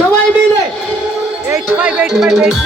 সবাই মিলে 85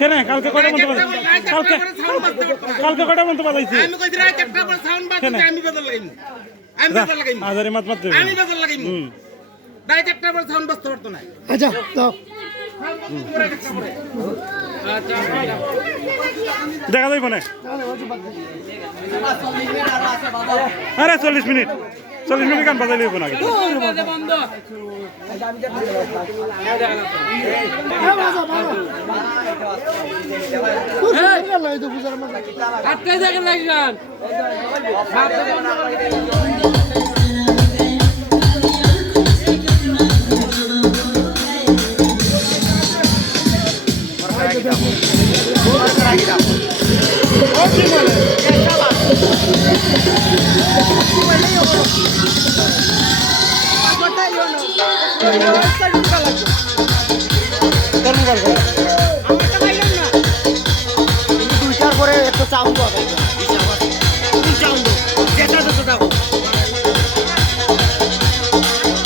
কেন কালকে কটা বলতে পারছি কালকে কটা বলতে পারছি আমি কইছি রাত একটা পর সাউন্ড বাজছে আমি বেদল লাগাইমু আমি বেদল লাগাইমু আজারে মাত মাত আমি বেদল লাগাইমু রাত একটা পর সাউন্ড বাজতে পারতো না আচ্ছা দাও দেখা যাইব না আরে 40 মিনিট গান বাজাই লইব না Yo no.